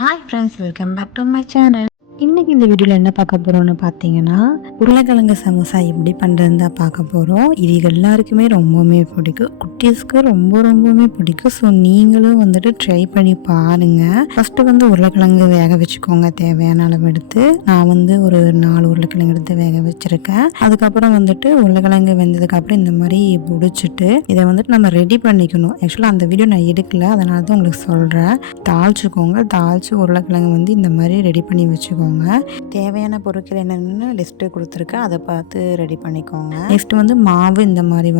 Hi friends, welcome back to my channel. இன்றைக்கி இந்த வீடியோவில் என்ன பார்க்க போகிறோன்னு பார்த்தீங்கன்னா, உருளைக்கிழங்கு சமோசா எப்படி பண்ணுறதுன்னு தான் பார்க்க போகிறோம். இது எல்லாருக்குமே ரொம்பவுமே பிடிக்கும், குட்டீஸ்க்கு ரொம்பவுமே பிடிக்கும். ஸோ நீங்களும் வந்துட்டு ட்ரை பண்ணி பாருங்கள். ஃபஸ்ட்டு உருளைக்கிழங்கு வேக வச்சுக்கோங்க, தேவையான அளவு எடுத்து. நான் ஒரு 4 உருளைக்கிழங்கு எடுத்து வேக வச்சுருக்கேன். அதுக்கப்புறம் உருளைக்கிழங்கு வெந்ததுக்கப்புறம் இந்த மாதிரி பிடிச்சிட்டு இதை நம்ம ரெடி பண்ணிக்கணும். ஆக்சுவலாக அந்த வீடியோ நான் எடுக்கல, அதனால தான் உங்களுக்கு சொல்கிறேன். தாளிச்சு உருளைக்கிழங்கு இந்த மாதிரி ரெடி பண்ணி வச்சுக்கோங்க. தேவையான பொருட்கள் என்னென்னு லிஸ்ட்டு கொடுத்துருக்கேன், அதை பார்த்து ரெடி பண்ணிக்கோங்க. நெக்ஸ்ட் மாவு இந்த மாதிரி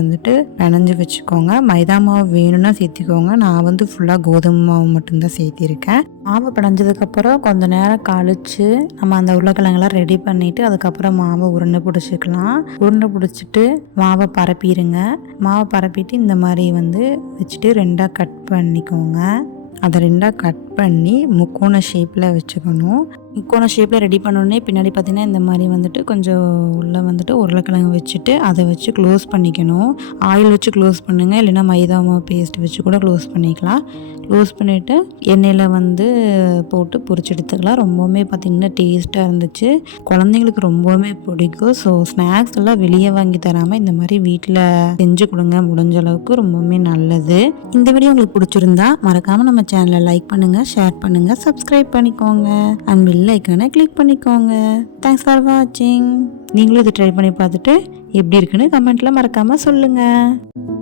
பிணைஞ்சு வச்சுக்கோங்க. மைதா மாவு வேணும்னா சேர்த்திக்கோங்க. நான் ஃபுல்லாக கோதுமை மாவு மட்டும்தான் சேர்த்திருக்கேன். மாவு பிணைஞ்சதுக்கப்புறம் கொஞ்ச நேரம் கழிச்சு நம்ம அந்த உருளைக்கிழங்கெல்லாம் ரெடி பண்ணிவிட்டு அதுக்கப்புறம் மாவை உருண்டை பிடிச்சிக்கலாம். உருண்டை பிடிச்சிட்டு மாவை பரப்பிடுங்க. மாவை பரப்பிட்டு இந்த மாதிரி வச்சுட்டு 2ஆக கட் பண்ணிக்கோங்க. அதை 2ஆக கட் பண்ணி முக்கோண ஷேப்பில் வச்சுக்கணும். முக்கோண ஷேப்பில் ரெடி பண்ணோடனே பின்னாடி பார்த்திங்கன்னா இந்த மாதிரி கொஞ்சம் உள்ளே உருளைக்கிழங்கு வச்சுட்டு அதை வச்சு க்ளோஸ் பண்ணிக்கணும். ஆயில் வச்சு க்ளோஸ் பண்ணுங்கள், இல்லைன்னா மைதா மாவு பேஸ்ட் வச்சு கூட க்ளோஸ் பண்ணிக்கலாம். க்ளோஸ் பண்ணிவிட்டு எண்ணெயில் போட்டு பொரிச்சு எடுத்துக்கலாம். ரொம்பவுமே பார்த்திங்கன்னா டேஸ்ட்டாக இருந்துச்சு, குழந்தைங்களுக்கு ரொம்பவுமே பிடிக்கும். ஸோ ஸ்நாக்ஸ் எல்லாம் வெளியே வாங்கி தராமல் இந்த மாதிரி வீட்டில் செஞ்சு கொடுங்க, முடிஞ்ச அளவுக்கு ரொம்பவுமே நல்லது. இந்த வீடியோ உங்களுக்கு பிடிச்சிருந்தா மறக்காமல் நம்ம சேனலை லைக் பண்ணுங்கள், ஷேர் பண்ணுங்கள், சப்ஸ்கிரைப் பண்ணிக்கோங்க, அண்ட் பெல் ஐக்கானை கிளிக் பண்ணிக்கோங்க. தேங்க்ஸ் ஃபார் வாட்சிங். நீங்களும் இதை ட்ரை பண்ணி பார்த்துட்டு எப்படி இருக்குன்னு கமெண்ட்டில் மறக்காமல் சொல்லுங்கள்.